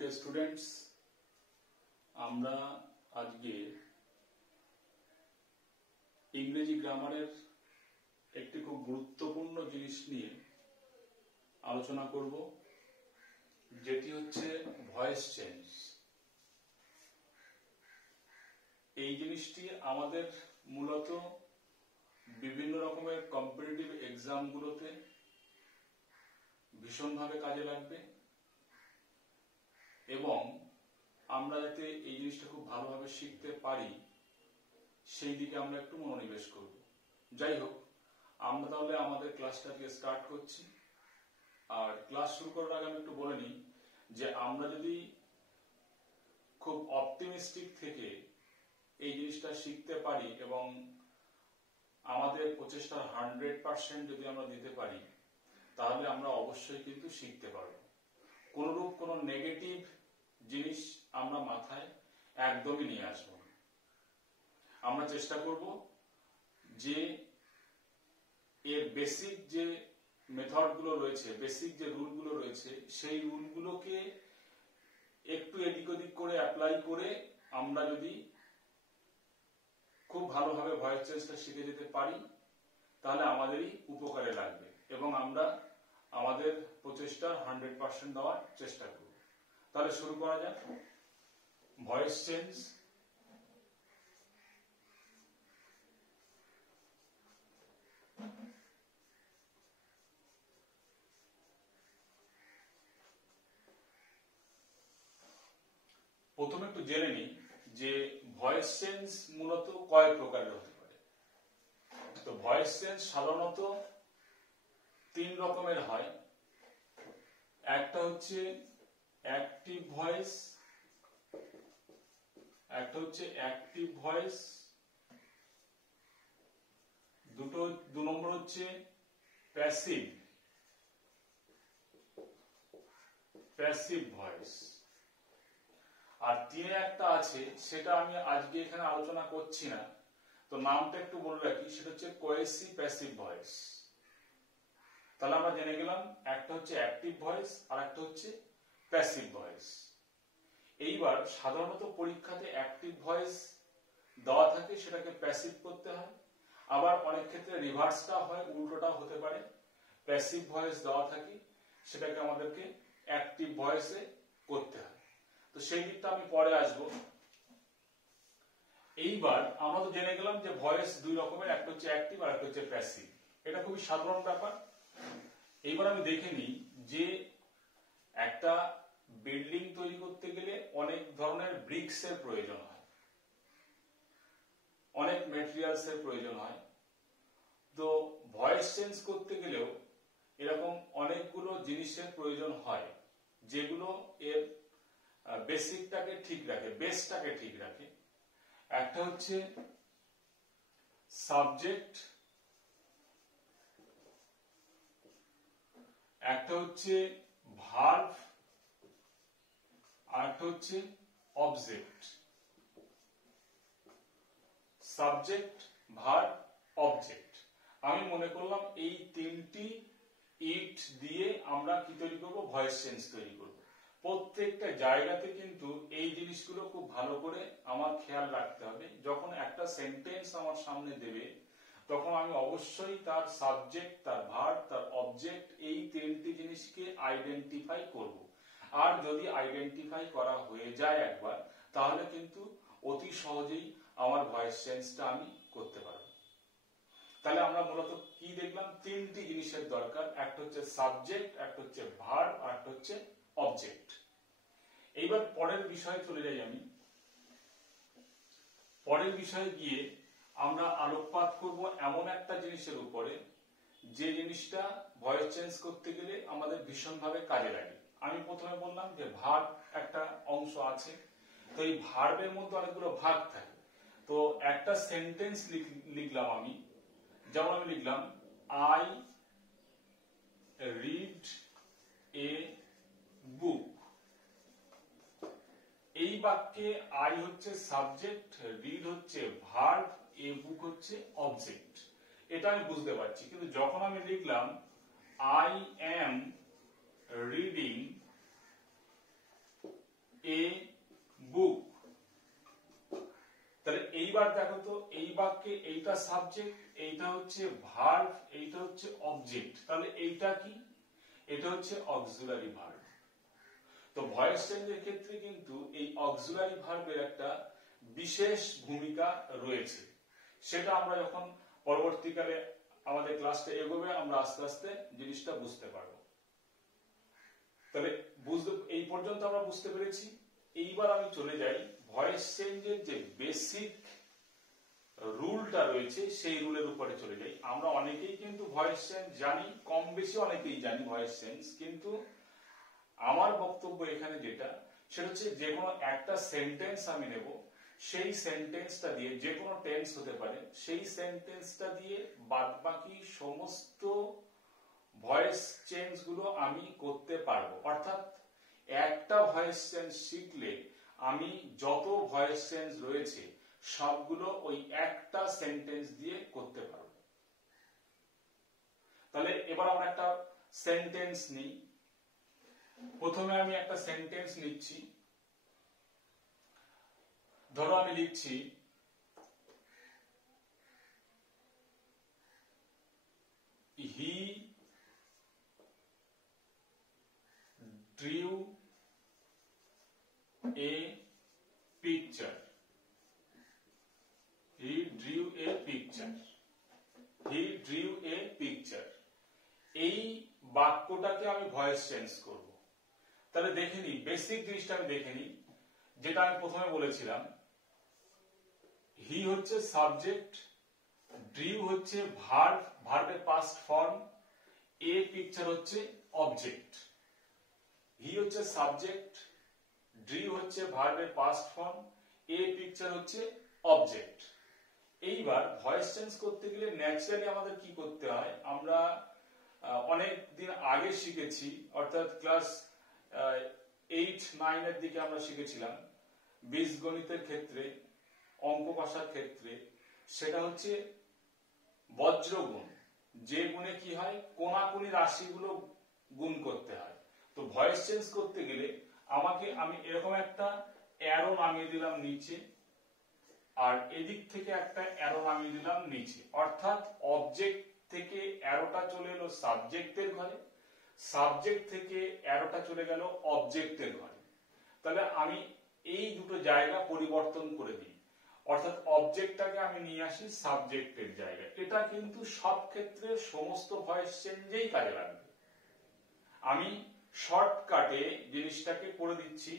Okay students, আমরা আজকে ইংরেজি গ্রামারের একটি খুব গুরুত্বপূর্ণ জিনিস নিয়ে আলোচনা করব, যেটি হচ্ছে ভয়েস চেঞ্জ। এই জিনিসটি আমাদের মূলত বিভিন্ন রকমের কম্পিটিটিভ এক্সামগুলোতে ভীষণভাবে কাজে লাগবে এবং আমরা যাতে এই জিনিসটা খুব ভালোভাবে শিখতে পারি সেই দিকে আমরা একটু মনোনিবেশ করব। যাই হোক, আমরা তাহলে আমাদের ক্লাসটাকে স্টার্ট করছি। আর ক্লাস শুরু করার আগে আমি একটু বলে নিই যে আমরা যদি খুব অপটিমিস্টিক থেকে এই জিনিসটা শিখতে পারি এবং আমাদের প্রচেষ্টার 100% যদি আমরা দিতে পারি, তাহলে আমরা অবশ্যই কিন্তু শিখতে পারব। কোনরূপ কোনো নেগেটিভ জিনিস আমরা মাথায় একদমই নিয়ে আসবো না। আমরা চেষ্টা করব যে এর বেসিক যে মেথডগুলো রয়েছে, বেসিক যে রুলগুলো রয়েছে, সেই রুলগুলোকে একটু এদিক ওদিক করে অ্যাপ্লাই করে আমরা যদি খুব ভালোভাবে ভয়েস চেঞ্জটা শিখে যেতে পারি, তাহলে আমাদেরই উপকারে লাগবে এবং আমরা আমাদের প্রচেষ্টার 100% দেওয়ার চেষ্টা করব। তাহলে শুরু করা যাক। Voice change. প্রথমে একটু জেনে নিই যে ভয়েস চেঞ্জ মূলত কয় প্রকারের হতে পারে। তো ভয়েস চেঞ্জ সাধারণত 3 রকমের হয়। একটা হচ্ছে অ্যাক্টিভ ভয়েস, একটা হচ্ছে অ্যাক্টিভ ভয়েস, 2 নম্বর হচ্ছে প্যাসিভ ভয়েস, আর 3 একটা আছে, সেটা আমি আজকে এখানে আলোচনা করছি না। তো নামটা একটু বলে রাখি, সেটা হচ্ছে কোয়েসি প্যাসিভ ভয়েস। তাহলে আমরা জেনে গেলাম একটা হচ্ছে অ্যাক্টিভ ভয়েস আর একটা হচ্ছে প্যাসিভ ভয়েস। এইবার সাধারণত পরীক্ষাতে অ্যাক্টিভ ভয়েস দেওয়া থাকে, সেটাকে প্যাসিভ করতে হয়। আবার অনেক ক্ষেত্রে রিভার্সটা হয়, উল্টোটাও হতে পারে। প্যাসিভ ভয়েস দেওয়া থাকে, সেটাকে আমাদেরকে অ্যাক্টিভ ভয়েসে করতে হয়। তো সেই দিকটা আমি পরে আসবো। এইবার আমরা তো জেনে গেলাম যে ভয়েস 2 রকমের, একটা হচ্ছে অ্যাক্টিভ আর একটা হচ্ছে প্যাসিভ। এটা খুবই সাধারণ ব্যাপার। এইবার আমি দেখে নিই যে একটা বিল্ডিং তৈরি করতে গেলে অনেক ধরনের ব্রিক্স এর প্রয়োজন হয়, অনেক ম্যাটেরিয়ালস এর প্রয়োজন হয়। তো ভয়েস চেঞ্জ করতে গেলেও এরকম অনেকগুলো জিনিসের প্রয়োজন হয়, যেগুলো এর বেসিকটাকে ঠিক রাখে, বেসটাকে ঠিক রাখে। একটা হচ্ছে সাবজেক্ট, একটা হচ্ছে ভার্ব, আর একটা হচ্ছে অবজেক্ট। Subject, verb, object. আমি মনে করলাম এই 3টি ইট দিয়ে আমরা কি তৈরি করব? ভয়েস চেঞ্জ তৈরি করব। প্রত্যেকটা জায়গাতে কিন্তু এই জিনিসগুলো খুব ভালো করে আমার খেয়াল রাখতে হবে। যখন একটা সেন্টেন্স আমার সামনে দেবে, তখন আমি অবশ্যই তার সাবজেক্ট, তার ভার্ব, তার অবজেক্ট, এই 3টি জিনিসকে আইডেন্টিফাই করব। আর যদি আইডেন্টিফাই করা হয়ে যায় একবার, তাহলে কিন্তু অতি সহজেই আমার ভয়েস চেঞ্জটা আমি করতে পারব। তাহলে আমরা মূলত কি দেখলাম? 3টি জিনিসের দরকার। একটা হচ্ছে সাবজেক্ট, একটা হচ্ছে ভার্ব, আর একটা হচ্ছে অবজেক্ট। এইবার পরের বিষয়ে চলে যাই আমি। পরের বিষয়ে গিয়ে আমরা আলোকপাত করব এমন একটা জিনিসের উপরে, যে জিনিসটা ভয়েস চেঞ্জ করতে গেলে আমাদের ভীষণভাবে কাজে লাগে। আমি প্রথমে বললাম যে ভার্ব একটা অংশ আছে। তো এই ভার্বের মধ্যে অনেকগুলো ভাগ থাকে। তো একটা সেন্টেন্স লিখলাম আমি, যেমন আমি লিখলাম আই রিড এ বুক। এই বাক্যে আই হচ্ছে সাবজেক্ট, রিড হচ্ছে ভার্ব, এ বুক হচ্ছে অবজেক্ট। এটা আমি বুঝতে পারছি। কিন্তু যখন আমি লিখলাম আই এম রিডিং এ বুক। তাহলে এইবার দেখো তো, এই বাক্যে এইটা সাবজেক্ট, এইটা হচ্ছে ভার্ব, এইটা হচ্ছে অবজেক্ট। তাহলে এইটা কি? এটা হচ্ছে অক্সিলারি ভার্ব। তো ভয়েস চেঞ্জের ক্ষেত্রে কিন্তু এই অক্সিলারি ভার্বের একটা বিশেষ ভূমিকা রয়েছে। সেটা আমরা যখন পরবর্তীকালে আমাদের ক্লাসটা এগোবে আমরা আস্তে আস্তে জিনিসটা বুঝতে পারবো। তাহলে এই পর্যন্ত আমরা বুঝতে পেরেছি। এইবার আমি চলে যাই ভয়েস চেঞ্জের যে বেসিক রুলটা রয়েছে সেই রুলের উপরে চলে যাই। আমরা অনেকেই কিন্তু ভয়েস চেঞ্জ জানি, কম বেশি অনেকেই জানি ভয়েস চেঞ্জ, কিন্তু আমার বক্তব্য এখানে যেটা সেটা হচ্ছে যে কোনো একটা সেন্টেন্স আমি নেব, সেই সেন্টেন্সটা দিয়ে, যে কোনো টেন্স হতে পারে, সেই সেন্টেন্সটা দিয়ে বাদবাকি সমস্ত ভয়েস চেঞ্জ গুলো আমি করতে পারবো। অর্থাৎ একটা ভয়েস চেঞ্জ শিখলে আমি যত ভয়েস চেঞ্জ রয়েছে সবগুলো ওই একটা সেন্টেন্স দিয়ে করতে পারবো। তাহলে এবার আমরা একটা সেন্টেন্স নিই। প্রথমে আমি একটা সেন্টেন্স নিচ্ছি। ধরো আমি লিখছি হি drew a picture. He drew a picture. He drew a picture. এই বাক্যটাকে আমি ভয়েস চেঞ্জ করব। তাহলে দেখে নি বেসিক জিনিসটা, আমি দেখে নি যেটা আমি প্রথমে বলেছিলাম। হি হচ্ছে সাবজেক্ট, ড্রিউ হচ্ছে ভার্ব, ভার্বের পাস্ট ফর্ম, এ পিকচার হচ্ছে অবজেক্ট। হি হচ্ছে সাবজেক্ট, ড্রিউ হচ্ছে ভার্বের পাস্ট ফর্ম, এ পিকচার হচ্ছে অবজেক্ট। এইবার ভয়েস চেঞ্জ করতে গেলে ন্যাচারালি আমাদের কি করতে হয়, আমরা অনেক দিন আগে শিখেছি, অর্থাৎ ক্লাস 8-9 এর দিকে আমরা শিখেছিলাম বীজগণিতের ক্ষেত্রে, অঙ্ক কষার ক্ষেত্রে, সেটা হচ্ছে বজ্রগুণ। যে গুণে কি হয়, কোনাকুনি রাশিগুলো গুণ করতে হয়। তো ভয়েস চেঞ্জ করতে গেলে আমি এরকম একটা অ্যারো নামিয়ে দিলাম নিচে, আর এদিক থেকে একটা অ্যারো নামিয়ে দিলাম নিচে। অর্থাৎ অবজেক্ট থেকে অ্যারোটা চলে এলো সাবজেক্টের ঘরে, সাবজেক্ট থেকে অ্যারোটা চলে গেল অবজেক্টের ঘরে। তাহলে আমি এই দুটো জায়গা পরিবর্তন করে দিই, অর্থাৎ অবজেক্টটাকে আমি নিয়ে আসি সাবজেক্টের জায়গায়। এটা কিন্তু সব ক্ষেত্রে সমস্ত ভয়েস চেঞ্জেই কাজে লাগবে। আমি শর্টকাটে জিনিসটাকে করে দিচ্ছি।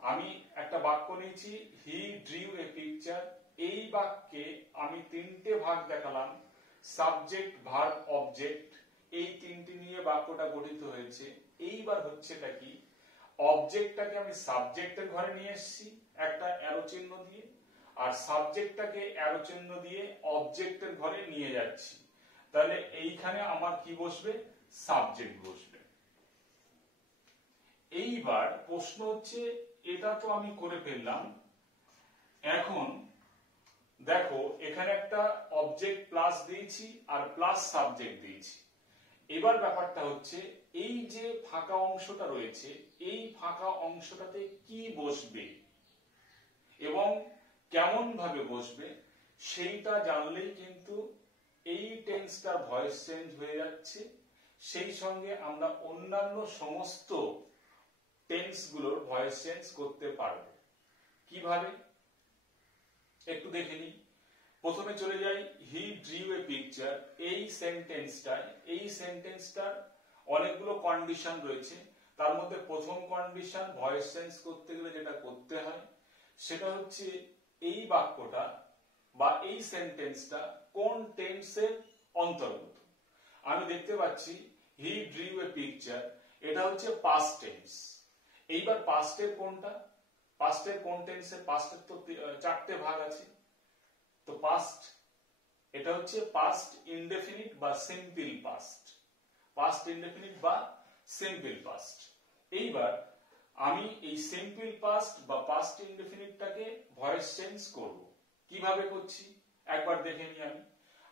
আমি একটা বাক্য নিয়েছি, হি ড্রিউ এ পিকচার। এই বাক্যে আমি তিনটে ভাগ দেখালাম, সাবজেক্ট, ভার্ব, অবজেক্ট। এই তিনটি নিয়ে বাক্যটা গঠিত হয়েছে। এইবার হচ্ছে এটা কি, অবজেক্টটাকে আমি সাবজেক্টের ঘরে নিয়ে এসেছি একটা অ্যারো চিহ্ন দিয়ে, আর সাবজেক্টটাকে অ্যারো চিহ্ন দিয়ে অবজেক্টের ঘরে নিয়ে যাচ্ছি। তাহলে এইখানে আমার কি বসবে, সাবজেক্ট বসবে। এইবার প্রশ্ন হচ্ছে, এটা তো আমি করে ফেললাম, এখন দেখো এখানে একটা অবজেক্ট প্লাস দিয়েছি আর প্লাস সাবজেক্ট দিয়েছি। এবার ব্যাপারটা হচ্ছে, এই যে ফাঁকা অংশটা রয়েছে, এই ফাঁকা অংশটাতে কি বসবে এবং কেমন ভাবে বসবে সেইটা জানলেই কিন্তু এই টেন্সটার ভয়েস চেঞ্জ হয়ে যাচ্ছে। সেই সঙ্গে আমরা অন্যান্য সমস্ত টেন্স গুলোর ভয়েস চেঞ্জ করতে পারব। কিভাবে একটু দেখে নিই। প্রথমে চলে যাই, হি ড্রিউ এ পিকচার। এই সেন্টেন্সটার অনেকগুলো কন্ডিশন রয়েছে। তার মধ্যে প্রথম কন্ডিশন, ভয়েস চেঞ্জ করতে গেলে যেটা করতে হয় সেটা হচ্ছে এই বাক্যটা বা এই সেন্টেন্সটা কোন টেন্সের অন্তর্গত। আমি দেখতে পাচ্ছি হি ড্রিউ এ পিকচার, এটা হচ্ছে পাস্ট টেন্স। এইবার পাস্টের কোনটা, পাস্টের কোন টেন্সের, পাস্টের তো চারটে ভাগ আছে। তো পাস্ট, এটা হচ্ছে পাস্ট ইনডেফিনিট বা সিম্পল পাস্ট, পাস্ট ইনডেফিনিট বা সিম্পল পাস্ট। এইবার আমি এই সিম্পল পাস্ট বা পাস্ট ইনডেফিনিটটাকে ভয়েস চেঞ্জ করব। কিভাবে করছি একবার দেখে নিই।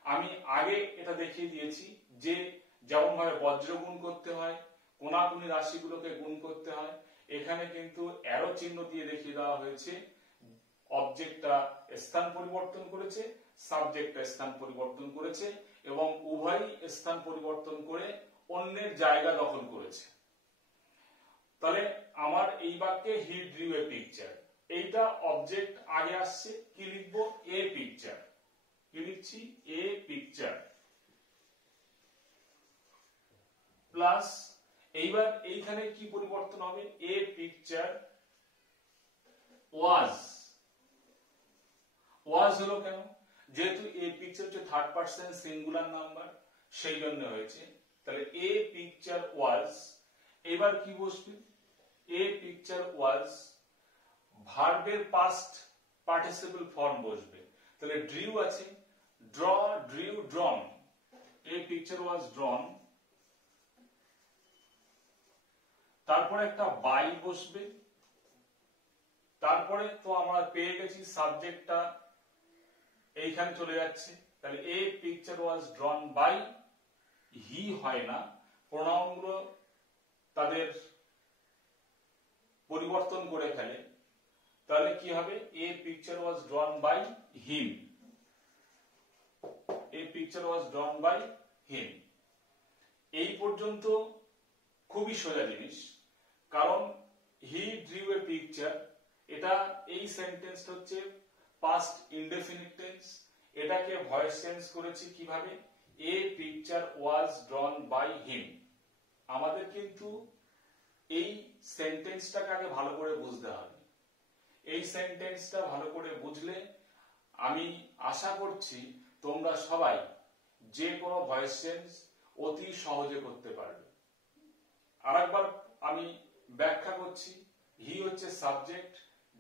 আমি আগে এটা দেখিয়ে দিয়েছি যে যেমন ভাবে বজ্র গুণ করতে হয়, কোনাকুনি রাশিগুলোকে গুণ করতে হয়, এখানে কিন্তু অ্যারো চিহ্ন দিয়ে দেখিয়ে দেওয়া হয়েছে অবজেক্টটা স্থান পরিবর্তন করেছে, সাবজেক্টটা স্থান পরিবর্তন করেছে এবং উভয়ই স্থান পরিবর্তন করে অন্যের জায়গা দখল করেছে। তাহলে আমার এই বাক্যে হি ড্রিউ এ পিকচার, এইটা অবজেক্ট আগে আসছে, কি লিখবো? A picture. কি লিখছি? এ পিকচার প্লাস এইবার এইখানে কি পরিবর্তন হবে? এ পিকচার ওয়াজ। ওয়াজ হলো কেন? যেহেতু এ পিকচার হচ্ছে থার্ড পারসন সিঙ্গুলার নাম্বার, সেই জন্য হয়েছে। তাহলে এ পিকচার ওয়াজ, এবার কি বসবে? এ পিকচার ওয়াজ ভার্বের পাস্ট পার্টিসিপল ফর্ম বসবে। তাহলে ড্রিউ আছে, draw, drew, ড্রন। A picture was ড্রন, তারপরে একটা বাই বসবে, তারপরে তো আমরা পেয়ে গেছি সাবজেক্টটা এইখানে চলে যাচ্ছে। তাহলে এ পিকচার ওয়াজ ড্রন বাই, হি হয় না, প্রোনাউন গুলো তাদের পরিবর্তন করে ফেলে। তাহলে কি হবে? A picture was drawn by him. A picture was drawn by him. এই পর্যন্ত খুবই সোজা জিনিস, কারণ হি ড্রিউ এ পিকচার, এটা এই সেন্টেন্স হচ্ছে পাস্ট ইনডেফিনিট টেন্স, এটাকে ভয়েস চেঞ্জ করেছি কিভাবে? A picture was drawn by him. আমাদের কিন্তু এই সেন্টেন্সটাকে আগে ভালো করে বুঝতে হবে। এই সেন্টেন্সটা ভালো করে বুঝলে আমি আশা করছি তোমরা সবাই যে কোনো ভয়েস চেঞ্জ অতি সহজে করতে পারবে। আরেকবার আমি ব্যাখ্যা করছি। হি হচ্ছে সাবজেক্ট,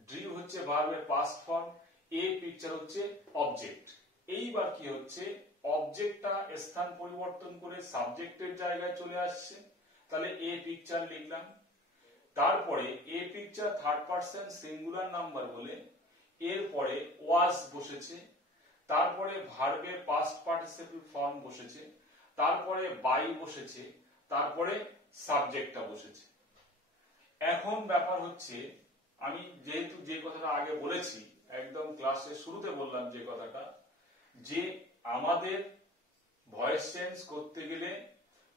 ড্রিউ হচ্ছে ভার্বের পাস্ট ফর্ম, এ পিকচার হচ্ছে অবজেক্ট। এইবার কি হচ্ছে? অবজেক্টটা স্থান পরিবর্তন করে সাবজেক্টের জায়গায় চলে আসছে, তাহলে এ পিকচার লিখলাম। তারপরে a picture third person singular number বলে এরপরে ওয়াজ বসেছে, তারপরে ভার্বের পাস্ট পার্টিসিপল ফর্ম বসেছে, তারপরে বাই বসেছে, তারপরে সাবজেক্টটা বসেছে। এখন ব্যাপার হচ্ছে, আমি যেহেতু যে কথাটা আগে বলেছি, একদম ক্লাসের শুরুতে বললাম যে কথাটা, যে আমাদের ভয়েস চেঞ্জ করতে গেলে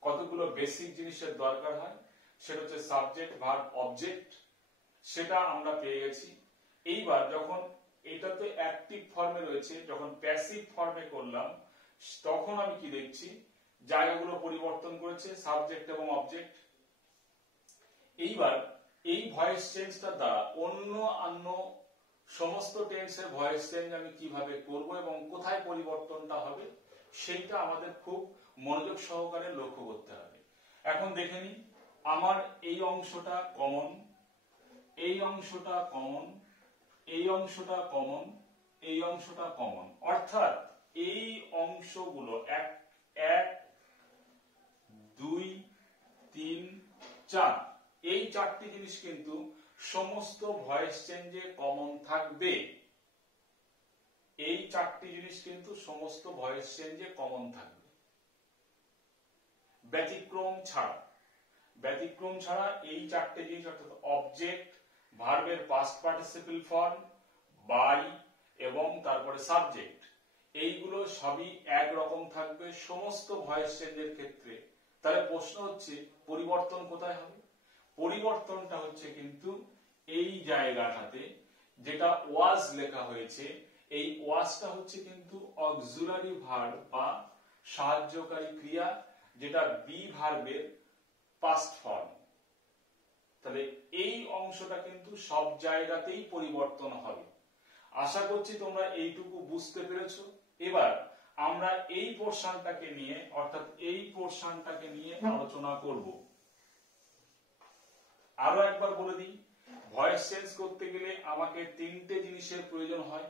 কতগুলো বেসিক জিনিসের দরকার হয়, সেটা হচ্ছে সাবজেক্ট, ভার্ব, অবজেক্ট। সেটা আমরা পেয়ে গেছি। এইবার যখন এটাতে অ্যাক্টিভ ফর্মে রয়েছে, যখন প্যাসিভ ফর্মে করলাম, তখন আমি কি দেখছি? জায়গাগুলো পরিবর্তন করেছে সাবজেক্ট এবং অবজেক্ট। এইবার এই ভয়েস চেঞ্জটা দ্বারা অন্য সমস্ত টেন্সের ভয়েস চেঞ্জ আমি কিভাবে করব এবং কোথায় পরিবর্তনটা হবে, সেইটা আমাদের খুব মনোযোগ সহকারে লক্ষ্য করতে হবে। এখন দেখে নিই, আমার এই অংশটা কমন, এই অংশটা কমন, এই অংশটা কমন, এই অংশটা কমন, অর্থাৎ এই অংশগুলো 1 2 3 4, এই চারটি জিনিস কিন্তু সমস্ত ভয়েস চেঞ্জে কমন থাকবে। এই চারটি জিনিস কিন্তু সমস্ত ভয়েস চেঞ্জে কমন থাকবে, ব্যতিক্রম ছাড়া। ব্যতিক্রম ছাড়া এই চারটি জিনিস, অর্থাৎ অবজেক্ট, ভার্বের পাস্ট পার্টিসিপল ফর্ম, বাই এবং তারপরে সাবজেক্ট, এইগুলো সবই একরকম থাকবে সমস্ত ভয়েস চেঞ্জের ক্ষেত্রে। তাহলে প্রশ্ন হচ্ছে পরিবর্তন কোথায় হবে? পরিবর্তনটা হচ্ছে কিন্তু এই জায়গাটাতে, যেটা ওয়াজ লেখা হয়েছে, এই ওয়াজটা হচ্ছে কিন্তু অক্সিলারি ভার্ব বা সাহায্যকারী ক্রিয়া, যেটা বি ভার্বের পাস্ট ফর্ম। তাহলে এই অংশটা কিন্তু সব জায়গাতেই পরিবর্তন হবে। আশা করছি তোমরা এইটুকু বুঝতে পেরেছো। এবার আমরা এই পোরশনটাকে নিয়ে, অর্থাৎ এই পোরশনটাকে নিয়ে আলোচনা করব। আরো একবার বলে দিই, ভয়েস চেঞ্জ করতে গেলে আমাকে তিনটে জিনিসের প্রয়োজন হয়,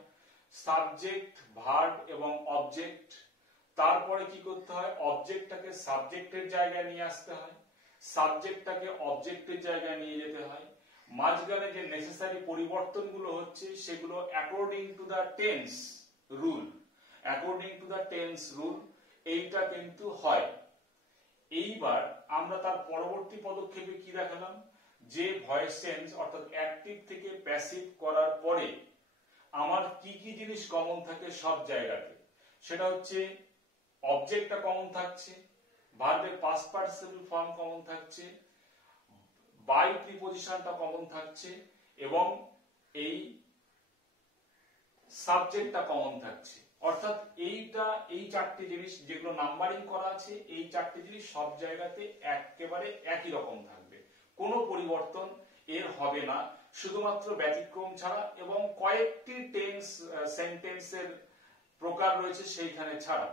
সাবজেক্ট, ভার্ব এবং অবজেক্ট। তারপরে কি করতে হয়? অবজেক্টটাকে সাবজেক্টের জায়গায় নিয়ে আসতে হয়, সাবজেক্টটাকে অবজেক্টের জায়গায় নিয়ে যেতে হয়। মাঝখানে যে নেসেসারি পরিবর্তনগুলো হচ্ছে সেগুলো according to the tense rule, according to the tense rule এইটা কিন্তু হয়। এইবার আমরা তার পরবর্তী পদক্ষেপে কি দেখালাম? যে ভয়েস চেঞ্জ অর্থাৎ অ্যাক্টিভ থেকে প্যাসিভ করার পরে আমার কি কি জিনিস কমন থাকে সব জায়গাতে, সেটা হচ্ছে অবজেক্টটা কমন থাকছে, ভার্বের পাস্ট পার্টিসিপল ফর্ম কমন থাকছে, বাই প্রিপজিশনটা কমন থাকছে এবং এই সাবজেক্টটা কমন থাকছে। অর্থাৎ এই চারটি জিনিস যেগুলো নাম্বারিং করা আছে, এই চারটি জিনিস সব জায়গাতে একেবারে একই রকম থাকবে, কোনো পরিবর্তন এর হবে না, শুধুমাত্র ব্যতিক্রম ছাড়া এবং কয়েকটি টেন্স সেন্টেন্সের প্রকার রয়েছে সেইখানে ছাড়া।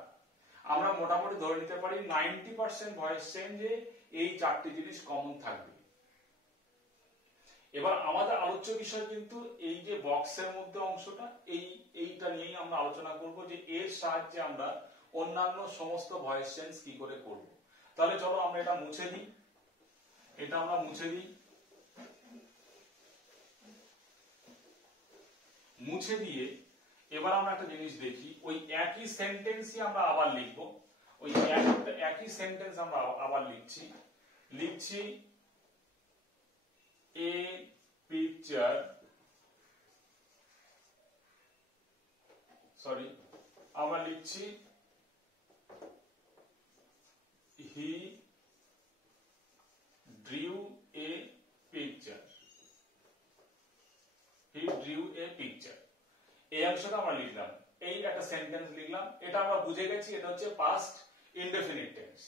আমরা মোটামুটি ধরে নিতে পারি 90% ভয়েস চেঞ্জে এই চারটি জিনিস কমন থাকবে। এবার আমাদের আলোচ্য বিষয় কিন্তু এই যে বক্সের মধ্যে অংশটা, এইটা নিয়েই আমরা আলোচনা করব যে এর সাহায্যে আমরা অন্যান্য সমস্ত ভয়েস চেঞ্জ কি করে করব। তাহলে চলো আমরা এটা মুছে দিই, এটা আমরা মুছে দিই। মুছে দিয়ে এবার আমরা একটা জিনিস দেখি, ওই একই সেন্টেন্সই আমরা আবার লিখবো, ওই একই সেন্টেন্স আমরা আবার লিখছি a picture, আমরা লিখছি he drew a picture, he drew a picture, এই অংশটা আমরা লিখলাম, এই একটা সেন্টেন্স লিখলাম। এটা আমরা বুঝে গেছি এটা হচ্ছে পাস্ট ইনডেফিনিট টেন্স,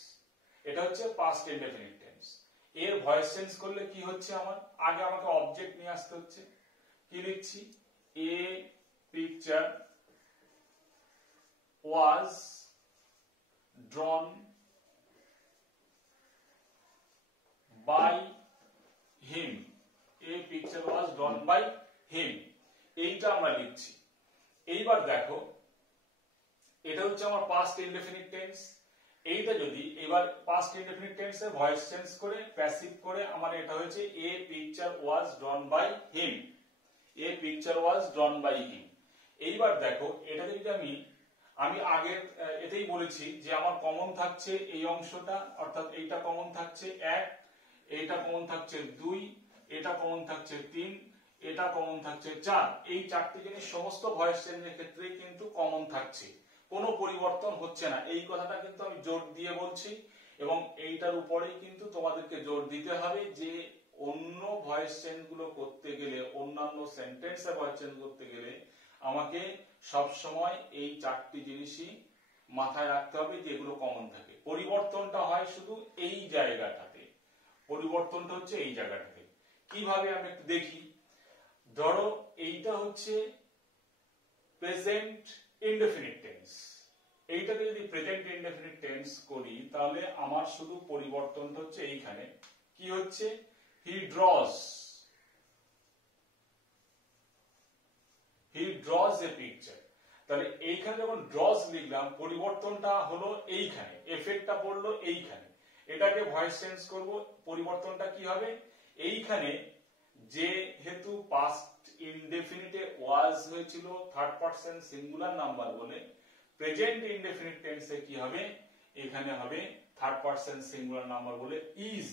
এটা হচ্ছে পাস্ট ইনডেফিনিট টেন্স। এর ভয়েস চেঞ্জ করলে কি হচ্ছে, আমার আগে আমাকে অবজেক্ট নিয়ে আসতে হচ্ছে, কি লিখছি a picture was drawn by him, a picture was drawn by him, এইটা আমরা লিখছি। এইবার দেখো এটা হচ্ছে আমার পাস্ট ইনডেফিনিট টেন্স, এইটা যদি এবার পাস্ট ইনডেফিনিট টেন্সে ভয়েস চেঞ্জ করে প্যাসিভ করে আমার এটা হয়েছে a picture was drawn by him, a picture was drawn by him। এইবার দেখো এটা যদি আমি আগে এটাই বলেছি যে আমার কমন থাকছে এই অংশটা, অর্থাৎ এইটা কমন থাকছে 1, এইটা কমন থাকছে 2, এটা কমন থাকছে 3, এটা কমন থাকছে 4। এই চারটি জিনিস সমস্ত ভয়েস চেঞ্জের ক্ষেত্রে কিন্তু কমন থাকছে, কোনো পরিবর্তন হচ্ছে না, এই কথাটা কিন্তু আমি জোর দিয়ে বলছি। এবং এইটার উপরেই কিন্তু তোমাদেরকে জোর দিতে হবে যে অন্য ভয়েস চেঞ্জ গুলো করতে গেলে, অন্যান্য সেন্টেন্সে ভয়েস চেঞ্জ করতে গেলে আমাকে সব সময় এই চারটি জিনিসই মাথায় রাখতে হবে যে এগুলো কমন থাকে। পরিবর্তনটা হয় শুধু এই জায়গাটাতে, পরিবর্তনটা হচ্ছে এই জায়গাটাতে। কিভাবে আমি একটু দেখি, ধরো এইটা হচ্ছে প্রেজেন্ট ইনডেফিনিট টেন্স, এইটাকে যদি প্রেজেন্ট ইনডেফিনিট টেন্স করি তাহলে আমার শুধু পরিবর্তনটা হচ্ছে এইখানে, কি হচ্ছে he draws a picture, তাহলে এইখানে যখন draws লিখলাম পরিবর্তনটা হলো এইখানে, এফেক্টটা পড়লো এইখানে, এটাকে ভয়েস চেঞ্জ করব, পরিবর্তনটা কি হবে এইখানে, যেহেতু পাস্ট ইনডেফিনিটে ওয়াজ হয়েছিল থার্ড পারসন সিঙ্গুলার নাম্বার বলে, প্রেজেন্ট ইনডেফিনিট টেন্সে কি হবে, এখানে হবে থার্ড পারসন সিঙ্গুলার নাম্বার বলে is,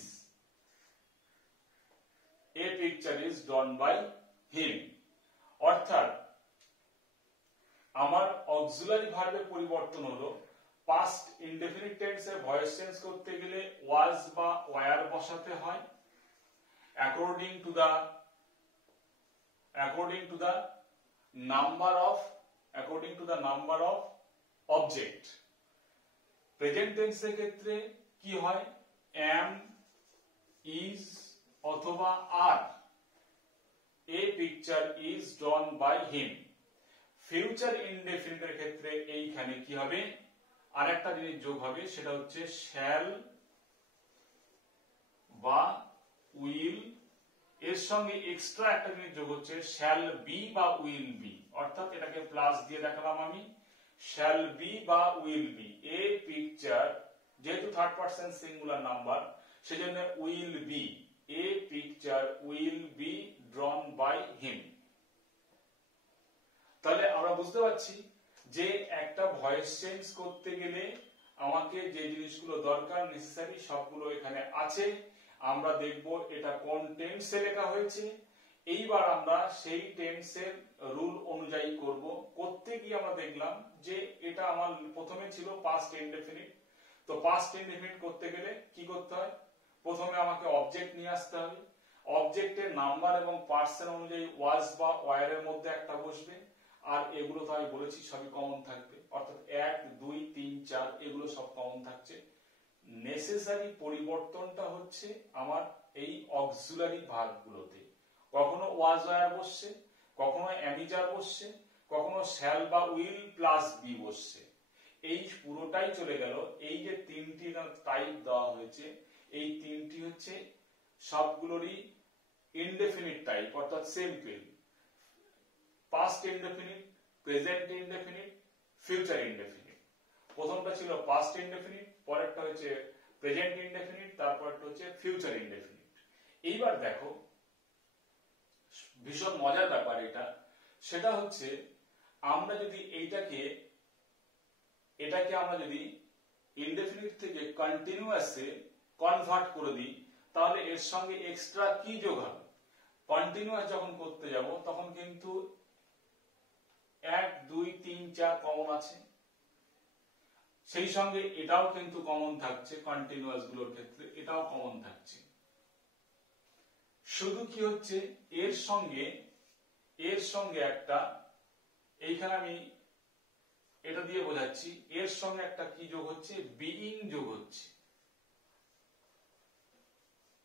a picture is drawn by him। অর্থাৎ আমার অক্সিলারি ভার্বের পরিবর্তন হলো, পাস্ট ইনডেফিনিট টেন্সে ভয়েস চেঞ্জ করতে গেলে ওয়াজ বা ওয়্যার বসাতে হয় according to the number of object। Present টেন্সের ক্ষেত্রে কি হয়, am, is অথবা are, a picture is drawn by him। Future ইনডেফিনিটের ক্ষেত্রে এইখানে কি হবে, আরেকটা জিনিস যোগ হবে, সেটা হচ্ছে shall বা will, এর সঙ্গে এক্সট্রা একটা জিনিস যোগ হচ্ছে shall be বা will be, অর্থাৎ এটাকে প্লাস দিয়ে দেখালাম আমি, shall be বা will be, a picture যেহেতু থার্ড পারসন সিঙ্গুলার নাম্বার সেজন্য will be, a picture will be drawn by him। তাহলে আমরা বুঝতে পারছি যে একটা ভয়েস চেঞ্জ করতে গেলে আমাকে যে জিনিসগুলো দরকার নেসেসারি সবগুলো এখানে আছে। আমরা দেখব এটা কোন টেন্সে লেখা হয়েছে। এইবার আমরা সেই টেন্সের রুল অনুযায়ী করব। করতে গিয়ে আমরা দেখলাম যে এটা আমার প্রথমে ছিল পাস্ট ইনডেফিনিট। তো পাস্ট ইনডেফিনিট করতে গেলে কি করতে হয়, প্রথমে আমাকে অবজেক্ট নিয়ে আসতে হবে। অবজেক্টের নাম্বার এবং পার্সন অনুযায়ী ওয়াজ বা ওয়ার এর মধ্যে একটা বসবে। আর এগুলো তো আমি বলেছি সবই কমন থাকবে, অর্থাৎ 1 2 3 4 এগুলো সব কমন থাকছে। নেসেসারি পরিবর্তনটা হচ্ছে আমার এই অক্সিলারি ভার্বগুলোতে। কখনো ওয়াজ ওয়ার বসছে, কখনো অ্যামিজার বসছে, কখনো শ্যাল বা উইল প্লাস বি বসছে। এই পুরোটাই চলে গেল। এই যে তিনটি টাইপ দেওয়া হয়েছে, এই তিনটি হচ্ছে সবগুলোরই ইনডেফিনিট টাইপ, অর্থাৎ simple. Past indefinite, present indefinite, future indefinite. প্রথমটা ছিল পাস্ট ইনডেফিনিট, পরেরটা হচ্ছে প্রেজেন্ট ইনডেফিনিট, তারপরটা হচ্ছে ফিউচার ইনডেফিনিট। এইবার দেখো ভীষণ মজার ব্যাপার এটা, সেটা হচ্ছে আমরা যদি এটাকে আমরা যদি ইনডেফিনিট থেকে কন্টিনিউয়াসে কনভার্ট করে দিই, তাহলে এর সঙ্গে এক্সট্রা কি যোগ হবে? কন্টিনিউয়াস যখন করতে যাব তখন কিন্তু 1 2 3 4 কমন আছে, সেই সঙ্গে এটাও কিন্তু কমন থাকছে। কন্টিনিউয়াস গুলোর ক্ষেত্রে এটাও কমন থাকছে। শুধু কি হচ্ছে এর সঙ্গে একটা, এইখানে আমি এটা দিয়ে বোঝাচ্ছি, এর সঙ্গে একটা কি যোগ হচ্ছে, বিইং যোগ হচ্ছে।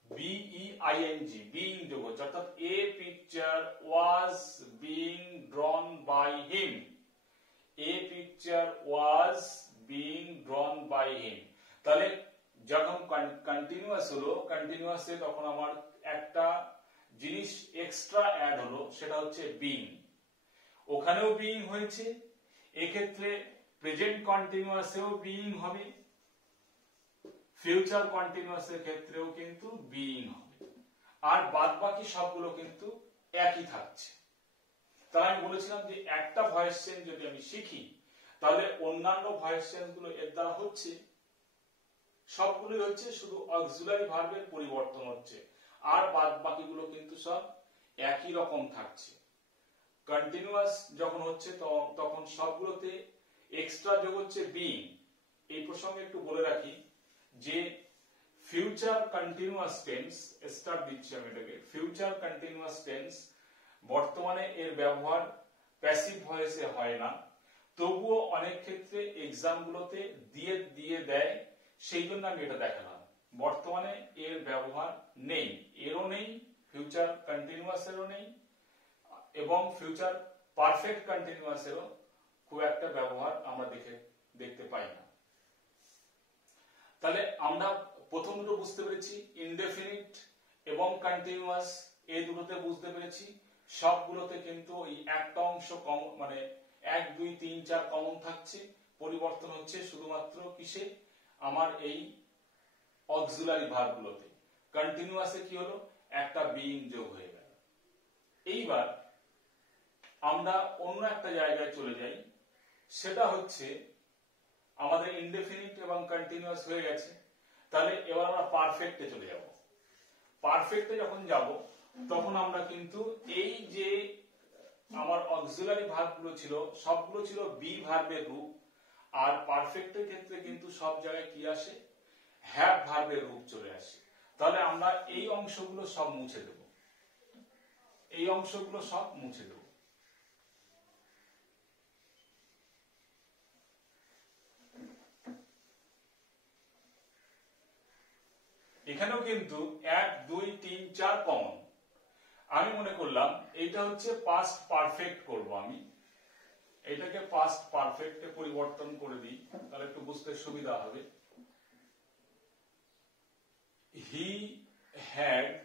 BEING, বিইং যোগ হচ্ছে, অর্থাৎ a picture was being drawn by him. A picture was being drawn by him. তাহলে যখন কন্টিনিউয়াস হলো, কন্টিনিউয়াসে তখন আমার একটা জিনিস এক্সট্রা অ্যাড হলো, সেটা হচ্ছে বিইং। ওখানেও বিইং হয়েছে, এক্ষেত্রে প্রেজেন্ট কন্টিনিউয়াসেও বিইং হবে, ফিউচার কন্টিনিউয়াসের ক্ষেত্রেও কিন্তু বিইং হবে, আর বাদবাকি সবগুলো কিন্তু একই থাকছে। তাহলে আমি বলেছিলাম যে একটা ভয়েস চেঞ্জ যদি আমি শিখি, তাহলে অন্যান্য ভয়েস চেঞ্জ গুলো এর দ্বারা হচ্ছে, সবগুলোই হচ্ছে, শুধু অক্সিলারি ভার্বের পরিবর্তন হচ্ছে, আর বাদবাকিগুলো কিন্তু সব একই রকম থাকছে। কন্টিনিউয়াস যখন হচ্ছে তখন সবগুলোতে এক্সট্রা যোগ হচ্ছে বিইং। এই প্রসঙ্গে একটু বলে রাখি যে ফিউচার কন্টিনিউয়াস টেন্স, স্টার্ট দিচ্ছি আমি এটাকে, ফিউচার কন্টিনিউয়াস টেন্স বর্তমানে এর ব্যবহার প্যাসিভ ভয়েসে হয় না, তবুও অনেক ক্ষেত্রে এক্সাম গুলোতে দিয়ে দেয়, সেই জন্য আমি এটা দেখালাম। বর্তমানে এর ব্যবহার নেই, এরও নেই, ফিউচার কন্টিনিউয়াস এরও নেই, এবং ফিউচার পারফেক্ট কন্টিনিউয়াস এরও খুব একটা ব্যবহার আমরা দেখতে পাই না। তাহলে আমরা প্রথম দুটো বুঝতে পেরেছি, ইনডেফিনিট এবং কন্টিনিউয়াস, এই দুটোতে বুঝতে পেরেছি। সবগুলোতে কিন্তু ওই একটা অংশ কমন, মানে 1 2 3 4 কমন থাকছে, পরিবর্তন হচ্ছে শুধুমাত্র কিসে, আমার এই অক্সিলারি ভার্বগুলোতে। কন্টিনিউয়াসে কি হলো, একটা বিইং যোগ হয়ে গেল। এইবার আমরা অন্য একটা জায়গায় চলে যাই, সেটা হচ্ছে আমাদের ইনডেফিনিট এবং কন্টিনিউয়াস হয়ে গেছে, তাহলে এবার আমরা পারফেক্টে চলে যাব। পারফেক্টে যখন যাব তখন আমরা কিন্তু এই যে আমার অক্সিলারি ভার্বগুলো ছিল, সবগুলো ছিল বি ভার্বের রূপ, আর পারফেক্টের ক্ষেত্রে কিন্তু সব জায়গায় কি আসে, হ্যাভ ভার্বের রূপ চলে আসে। তাহলে আমরা এই অংশগুলো সব মুছে দেব, এই অংশগুলো সব মুছে দেব। এখানেও কিন্তু 1 2 3 4 কমন। আমি মনে করলাম এইটা হচ্ছে পাস্ট পারফেক্ট করব, আমি এটাকে পাস্ট পারফেক্টে পরিবর্তন করে দিই, তাহলে একটু বুঝতে সুবিধা হবে। He had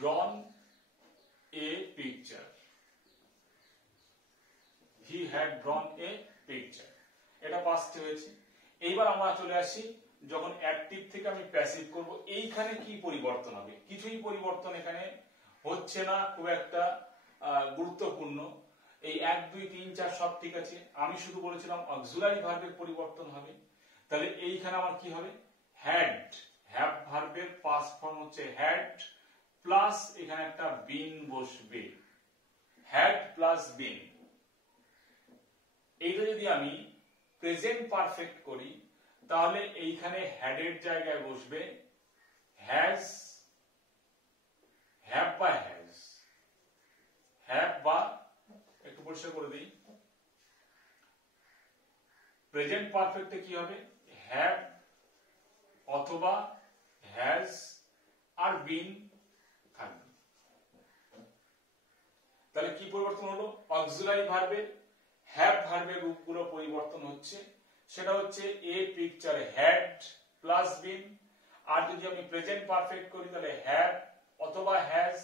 drawn a picture. He had drawn a picture. এটা পাস্ট হয়েছে। এইবার আমরা চলে আসি, যখন অ্যাক্টিভ থেকে আমি প্যাসিভ করব, এইখানে কি পরিবর্তন হবে? কিছুই পরিবর্তন এখানে হচ্ছে না, খুব একটা গুরুত্বপূর্ণ। এই 1 2 3 4 সব ঠিক আছে, আমি শুধু বলেছিলাম অক্সিলারি ভার্বের পরিবর্তন হবে। তাহলে এইখানে আমার কি হবে, হ্যাড, হ্যাভ ভার্বের পাস্ট ফর্ম হচ্ছে হ্যাড প্লাস এখানে একটা বিন বসবে, হ্যাড প্লাস বিন। এইটা যদি আমি প্রেজেন্ট পারফেক্ট করি তাহলে এইখানে হ্যাডের জায়গায় বসবে হ্যাজ, হ্যাভ বা হ্যাজ, হ্যাভ বা, একটু পরিষ্কার করে দিই, প্রেজেন্ট পারফেক্টে কি হবে, হ্যাভ অথবা হ্যাজ আর বিন থাকবে। তাহলে কি পরিবর্তন হলো, অক্সিলারি ভার্বের হ্যাভ ভার্বের রূপগুলো পরিবর্তন হচ্ছে, সেটা হচ্ছে এ পিকচারে হ্যাড প্লাস বিন, আর যদি আমি প্রেজেন্ট পারফেক্ট করি তাহলে হ্যাভ অথবা has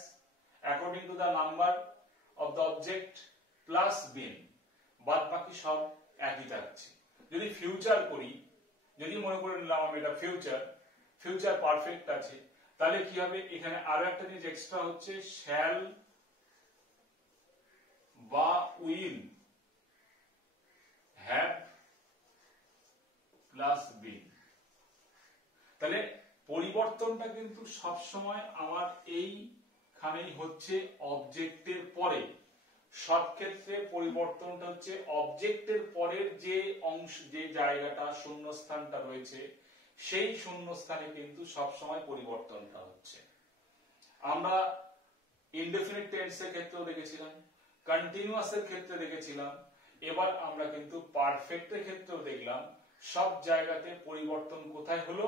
according to the number of the object plus been, বাদ বাকি সব একই থাকছে। যদি ফিউচার করি, যদি মনে করে নিলাম আমি এটা ফিউচার, ফিউচার পারফেক্ট আছে, তাহলে কি হবে, এখানে আরো একটা জিনিস এক্সট্রা হচ্ছে শ্যাল বা উইল হ্যাভ প্লাস বিন। তাহলে পরিবর্তনটা কিন্তু সব সময় আমার এইখানেই হচ্ছে অবজেক্টের পরে, সব ক্ষেত্রে পরিবর্তনটা হচ্ছে অবজেক্টের পরের যে অংশ, যে জায়গাটা শূন্যস্থানটা রয়েছে সেই শূন্যস্থানে কিন্তু সব সময় পরিবর্তনটা হচ্ছে। আমরা ইনডেফিনিট টেন্সের ক্ষেত্রেও দেখেছিলাম, কন্টিনিউয়াসের ক্ষেত্রে দেখেছিলাম, এবার আমরা কিন্তু পারফেক্টের ক্ষেত্রেও দেখলাম সব জায়গাতে পরিবর্তন কোথায় হলো,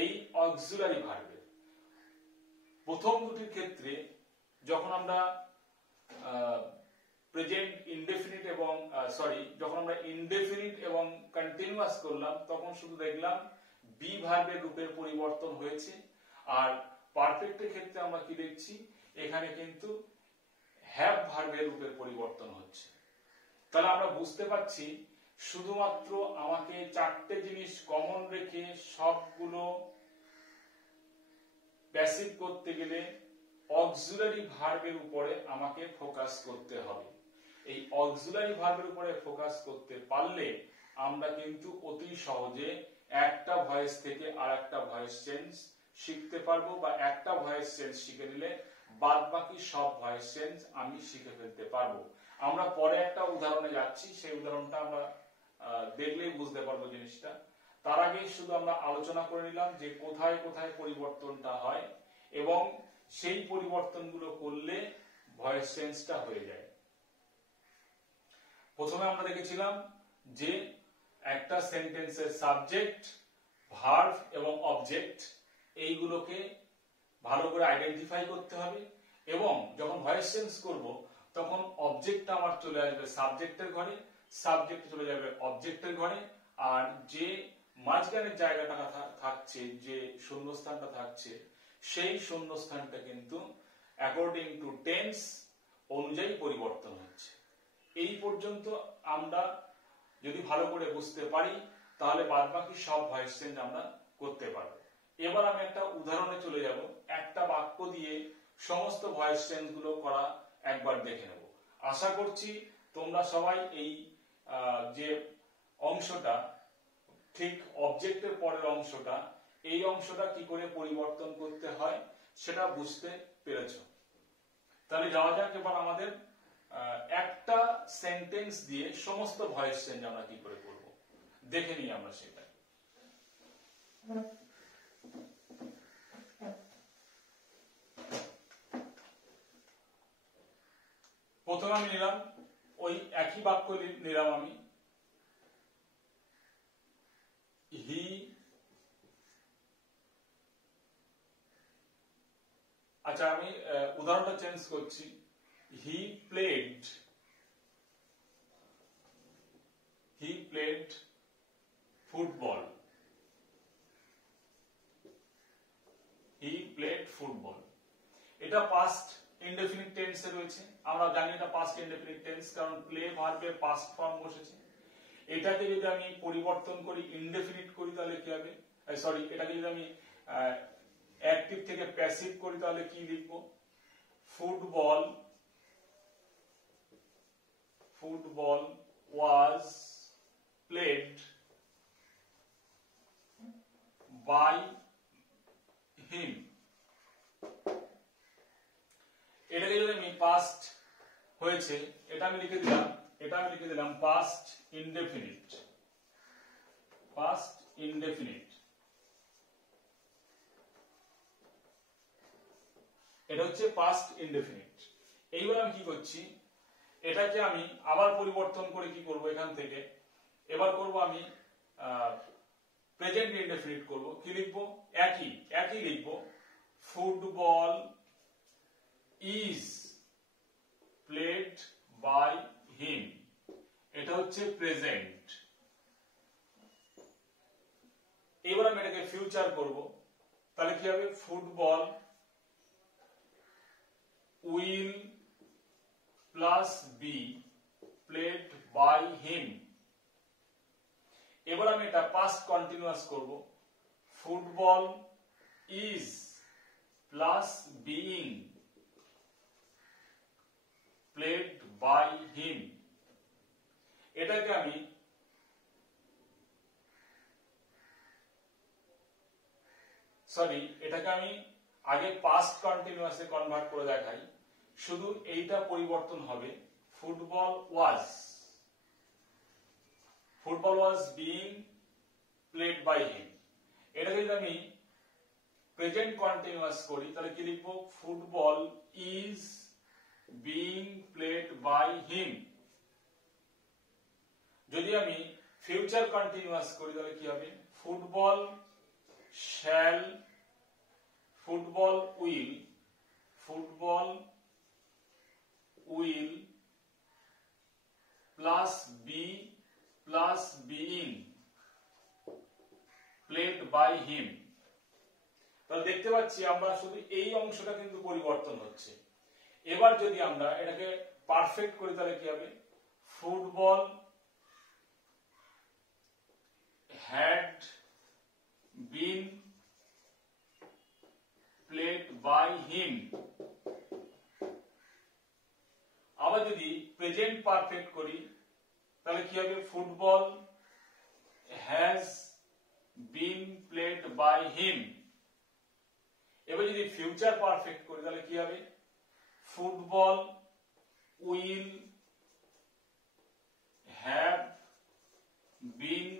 এই অক্সিলারি ভার্বের। প্রথম দুটির ক্ষেত্রে যখন আমরা প্রেজেন্ট ইনডেফিনিট এবং যখন আমরা ইনডেফিনিট এবং কন্টিনিউয়াস করলাম তখন শুধু দেখলাম বি ভার্বের রূপের পরিবর্তন হয়েছে, আর পারফেক্টের ক্ষেত্রে আমরা কি দেখছি, এখানে কিন্তু হ্যাভ ভার্বের রূপের পরিবর্তন হচ্ছে। তাহলে আমরা বুঝতে পারছি শুধুমাত্র আমাকে চারটে জিনিস কমন রেখে সবগুলো প্যাসিভ করতে গেলে অক্সিলারি ভার্বের উপরে আমাকে ফোকাস করতে হবে। এই অক্সিলারি ভার্বের উপরে ফোকাস করতে পারলে আমরা কিন্তু অতি সহজে একটা ভয়েস থেকে আরেকটা ভয়েস চেঞ্জ শিখতে পারবো, বা একটা ভয়েস চেঞ্জ শিখে নিলে বাদ বাকি সব ভয়েস চেঞ্জ আমি শিখে ফেলতে পারবো। আমরা পরে একটা উদাহরণে যাচ্ছি, সেই উদাহরণটা আমরা দেখলেই বুঝতে পারবো জিনিসটা। তার আগে শুধু আমরা আলোচনা করে নিলাম যে কোথায় কোথায় পরিবর্তনটা হয় এবং সেই পরিবর্তনগুলো করলে ভয়েস চেঞ্জটা হয়ে যায়। প্রথমে আমরা দেখেছিলাম যে একটা সেন্টেন্সের সাবজেক্ট, ভার্ব এবং অবজেক্ট এইগুলোকে ভালো করে আইডেন্টিফাই করতে হবে, এবং যখন ভয়েস চেঞ্জ করব তখন অবজেক্টটা আমার চলে আসবে সাবজেক্টের ঘরে, সাবজেক্ট চলে যাবে অবজেক্টের ঘরে, আর যে মাঝখানের জায়গাটা থাকছে, যে শূন্যস্থানটা থাকছে, সেই শূন্যস্থানটা কিন্তু অ্যাকর্ডিং টু টেন্স অনুযায়ী পরিবর্তন হচ্ছে। এই পর্যন্ত আমরা যদি ভালো করে বুঝতে পারি তাহলে বাদবাকি সব ভয়েস চেঞ্জ আমরা করতে পারবো। এবার আমি একটা উদাহরণে চলে যাব, একটা বাক্য দিয়ে সমস্ত ভয়েস চেঞ্জ গুলো করা একবার দেখে নেব। আশা করছি তোমরা সবাই এই যে অংশটা, ঠিক অবজেক্টের পরের অংশটা, এই অংশটা কি করে পরিবর্তন করতে হয় সেটা বুঝতে পেরেছো। তাহলে যাওয়া যাক এবার আমাদের একটা সেন্টেন্স দিয়ে সমস্ত ভয়েস চেঞ্জ আমরা কি করে করব দেখে নিই আমরা সেটা। প্রথমে আমি নিলাম ওই একই বাক্য নিলাম আমি, হি, আচ্ছা আমি উদাহরণটা চেঞ্জ করছি, he played football, he played football. এটা পাস্ট ইনডেফিনিট টেন্সে রয়েছে, আমরা জানি এটা পাস্ট ইনডেফিনিট টেন্স কারণ প্লে ভার্বের পাস্ট ফর্ম বসেছে। এটাকে যদি আমি পরিবর্তন করি, ইনডেফিনিট করি তাহলে কি হবে, এটাকে যদি আমি অ্যাক্টিভ থেকে প্যাসিভ করি তাহলে কি লিখবো, football was played by him. এটাকে যদি আমি পাস্ট হয়েছে এটা আমি লিখে দিলাম পাস্ট ইনডেফিনিট। পাস্ট ইনডেফিনিট, এটা হচ্ছে পাস্ট ইনডেফিনিট। এইবার আমি কি করছি, এটাকে আমি আবার পরিবর্তন করে কি করব, এখান থেকে এবার করব আমি প্রেজেন্ট ইনডেফিনিট করব। কি লিখব, একই লিখব, football is played by him. এটা হচ্ছে প্রেজেন্ট। এবার আমি এটাকে ফিউচার করব, তাহলে কি হবে, football will plus be played by him. এবার আমি এটা পাস্ট কন্টিনিউয়াস করব, football is plus being played by him. এটাকে আমি আগে পাস্ট কন্টিনিউয়াসে কনভার্ট করে দেখাই। শুধু এইটা পরিবর্তন হবে, football was being played by him. এটাকে যদি আমি প্রেজেন্ট কন্টিনিউয়াস করি তাহলে কি লিখব, football is being played by him. যদি আমি ফিউচার কন্টিনিউয়াস করি তাহলে কি হবে, football will plus be plus being played by him. তাহলে দেখতে পাচ্ছি আমরা শুধু এই অংশটা কিন্তু পরিবর্তন হচ্ছে। এবার যদি আমরা এটাকে পারফেক্ট করি তাহলে কি হবে, football had been played by him। আবার যদি প্রেজেন্ট পারফেক্ট করি তাহলে কি হবে, football has been played by him। এবার যদি ফিউচার পারফেক্ট করি তাহলে কি হবে, football will have been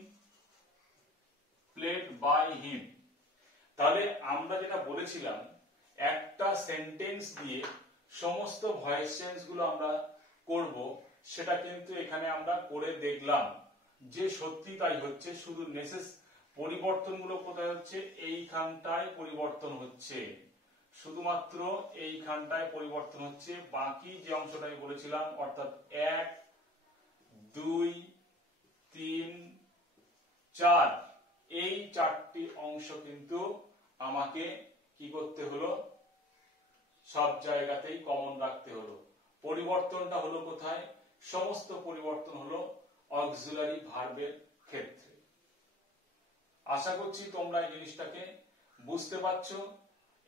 played by him। তাহলে আমরা যেটা বলেছিলাম একটা সেন্টেন্স দিয়ে সমস্ত ভয়েস চেঞ্জ গুলো আমরা করব, সেটা কিন্তু এখানে আমরা করে দেখলাম যে সত্যি তাই হচ্ছে। শুধু পরিবর্তনগুলো কোথায় হচ্ছে, এইখানটায় পরিবর্তন হচ্ছে, শুধুমাত্র এইখানটায় পরিবর্তন হচ্ছে। বাকি যে অংশটা আমি বলেছিলাম অর্থাৎ 1 2 3 4 এই 4টি অংশ কিন্তু আমাকে কি করতে হলো, সব জায়গাতেই কমন রাখতে হলো। পরিবর্তনটা হলো কোথায়, সমস্ত পরিবর্তন হলো অক্সিলারি ভার্বের ক্ষেত্রে। আশা করছি তোমরা এই জিনিসটাকে বুঝতে পারছো,